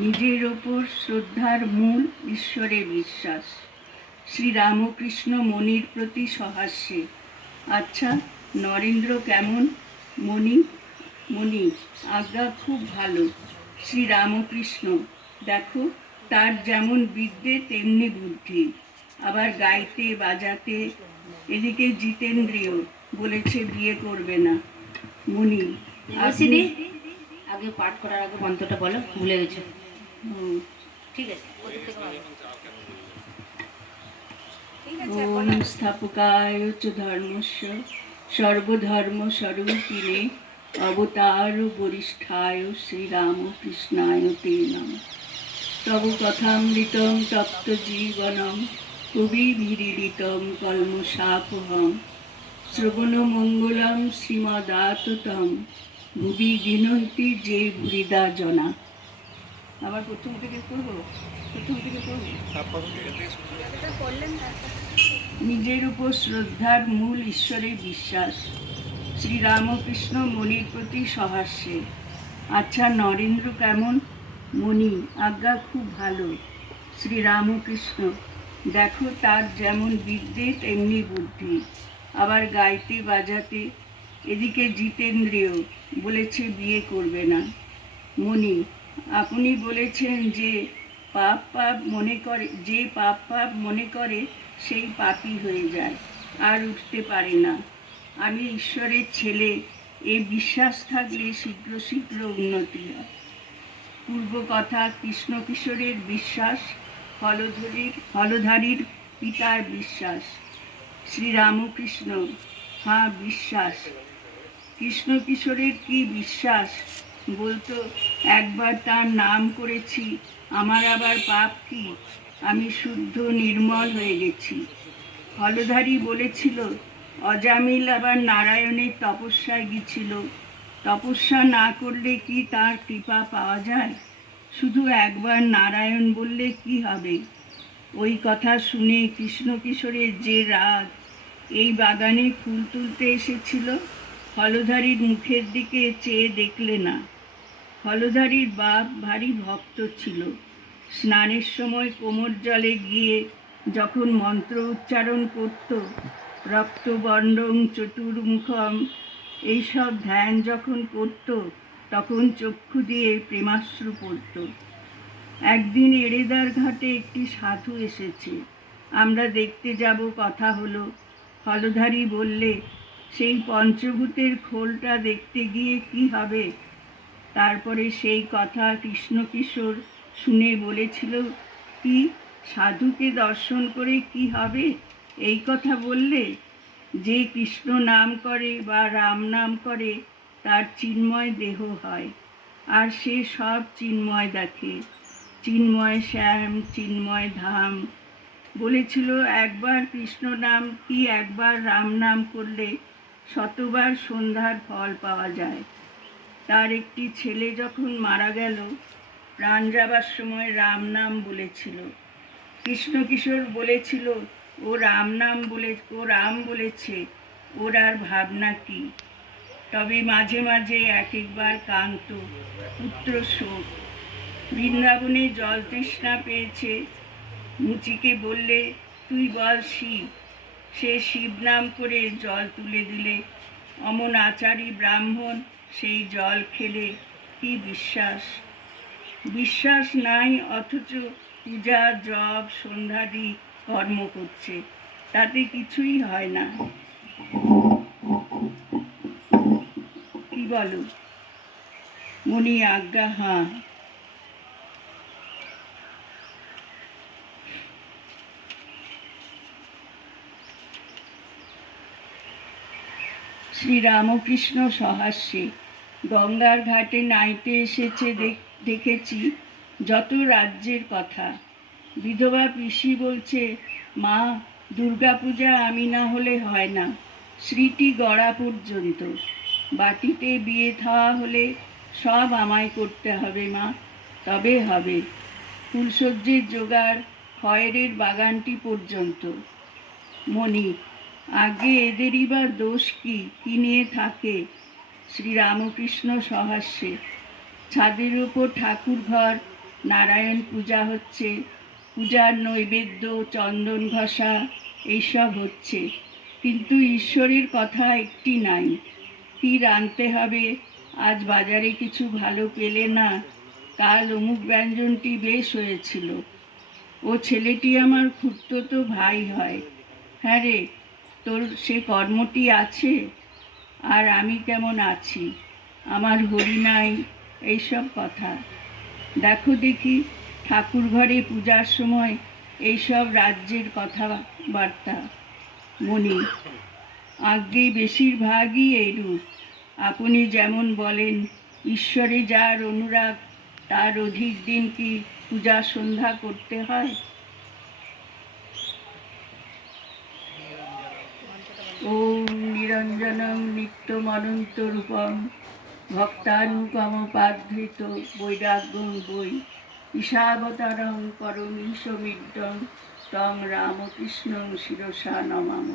নিজের ওপর শ্রদ্ধার মূল ঈশ্বরে বিশ্বাস। শ্রী রামকৃষ্ণ মণির প্রতি সহাস্যে। আচ্ছা নরেন্দ্র কেমন? মণি? মণি আজ্ঞা খুব ভালো। শ্রী রামকৃষ্ণ দেখো তার যেমন বিদ্যে তেমনি বুদ্ধি। আবার গাইতে বাজাতে এদিকে জিতেন্দ্রিয় বলেছে বিয়ে করবে না। মণি আগে পাঠ করার আগে মন্ত্রটা বলো ভুলে গেছো। হুম। ঠিক আছে। ওম স্থাপকায় চ ধর্মস্য সর্বধর্ম স্বরূপিণে অবতার বরিষ্ঠায় শ্রীরামকৃষ্ণায় তে নম তব কথামৃতম তপ্ত জীবনম কলমশাপহম শ্রবণমঙ্গলম শ্রীমদাততম ভুবি গিনন্তি যে ভুরিদা জনা আবার প্রথম থেকে করব? প্রথম থেকে পড়ব নিজের উপর শ্রদ্ধার মূল ঈশ্বরে বিশ্বাস। শ্রীরামকৃষ্ণ মণির প্রতি সহাস্যে। আচ্ছা নরেন্দ্র কেমন? মণি আজ্ঞা খুব ভালো। শ্রীরামকৃষ্ণ দেখো তার যেমন বিদ্যে তেমনি বুদ্ধি। আবার গাইতে বাজাতে এদিকে জিতেন্দ্রিয় বলেছে বিয়ে করবে না। মণি আপনি বলেছেন যে পাপ পাপ মনে করে, যে পাপ পাপ মনে করে সেই পাপই হয়ে যায়, আর উঠতে পারে না। আমি ঈশ্বরের ছেলে, এ বিশ্বাস থাকলে শীঘ্র শীঘ্র উন্নতি হয়। পূর্ব কথা কৃষ্ণ কিশোরের বিশ্বাস, হলধরির, হলধারীর পিতার বিশ্বাস। শ্রীরামকৃষ্ণ হ্যাঁ বিশ্বাস। কৃষ্ণ কিশোরের কি বিশ্বাস? বলতো, একবার তার নাম করেছি, আমার আবার পাপ কি? আমি শুদ্ধ নির্মল হয়ে গেছি। হলধারী বলেছিল, অজামিল আবার নারায়ণের তপস্যায় গিয়েছিল। তপস্যা না করলে কি তার কৃপা পাওয়া যায়? শুধু একবার নারায়ণ বললে কি হবে? ওই কথা শুনে কৃষ্ণ কিশোরের যে রাগ, এই বাগানে ফুল তুলতে এসেছিল, হলধারীর মুখের দিকে চেয়ে দেখলে না। হলধারীর বাপ ভারী ভক্ত ছিল। স্নানের সময় কোমর জলে গিয়ে যখন মন্ত্র উচ্চারণ করত, রক্তবর্ণং, চতুর্মুখম, এইসব ধ্যান যখন করত, তখন চক্ষু দিয়ে প্রেমাশ্রু পড়ত। একদিন এড়েদার ঘাটে একটি সাধু এসেছে। আমরা দেখতে যাব, কথা হলো। হলধারী বললে, সেই পঞ্চভূতের খোলটা দেখতে গিয়ে কি হবে? তারপরে সেই কথা কৃষ্ণকিশোর শুনে বলেছিল, কি? সাধুকে দর্শন করে কি হবে? এই কথা বললে যে কৃষ্ণ নাম করে বা রাম নাম করে, তার চিন্ময় দেহ হয়। আর সে সব চিন্ময় দেখে। চিন্ময় শ্যাম, চিন্ময় ধাম। বলেছিল, একবার কৃষ্ণ নাম কি একবার রাম নাম করলে শতবার সন্ধ্যার ফল পাওয়া যায়? তার একটি ছেলে যখন মারা গেল, প্রাণ যাবার সময় রাম নাম বলেছিল। কৃষ্ণ কিশোর বলেছিল, ও রাম নাম বলে, ও রাম বলেছে, ওর আর ভাবনা কি? তবে মাঝে মাঝে এক একবার কান্ত, পুত্র শোক। বৃন্দাবনে জল তৃষ্ণা পেয়েছে। মুচিকে বললে, তুই বল শিব। সে শিব নাম করে জল তুলে দিলে। অমন আচারী ব্রাহ্মণ সেই জল খেলে কি বিশ্বাস? বিশ্বাস নাই, অথচ পূজা, জপ সন্ধ্যাদি কর্ম করছে। তাতে কিছুই হয় না। কি বলো? মনি আজ্ঞা হাঁ শ্রীরামকৃষ্ণ সহাস্যে গঙ্গার ঘাটে নাইতে এসেছে দেখ- দেখেছি যত রাজ্যের কথা। বিধবা পিসি বলছে, মা, দুর্গাপূজা আমি না হলে হয় না। স্মৃতি গড়া পর্যন্ত। বাটিতে বিয়ে থাওয়া হলে সব আমায় করতে হবে মা, তবে হবে। ফুলসজ্জির জোগাড় খয়েরের বাগানটি পর্যন্ত। মণি, আগে এদেরই বা দোষ কি? কি নিয়ে থাকে? শ্রীরামকৃষ্ণ সহাস্যে ছাদের ওপর ঠাকুর ঘর নারায়ণ পূজা হচ্ছে, পূজার নৈবেদ্য, চন্দন ঘষা, এইসব হচ্ছে। কিন্তু ঈশ্বরের কথা একটি নাই। কি রাঁধতে হবে? আজ বাজারে কিছু ভালো পেলে না। কাল অমুক ব্যঞ্জনটি বেশ হয়েছিল। ও ছেলেটি আমার খুঁড়তো ভাই হয়। হ্যাঁ রে, তোর সে কর্মটি আছে? আর আমি কেমন আছি? আমার হরি নাই, এইসব কথা। দেখো দেখি ঠাকুর ঘরে পূজার সময় এইসব রাজ্যের কথাবার্তা। মনি আজ্ঞে বেশিরভাগই এইরূপ। আপনি যেমন বলেন, ঈশ্বরে যার অনুরাগ, তার অধিক দিন কি পূজা সন্ধ্যা করতে হয়? ওম নিরঞ্জনং নিত্যমনন্তরূপম ভক্তানুপম পাধৃত বৈরাগ্যং বৈ ঈশাবতারং পরমীশমিদ্যং তং রামকৃষ্ণং শিরসা নমাম।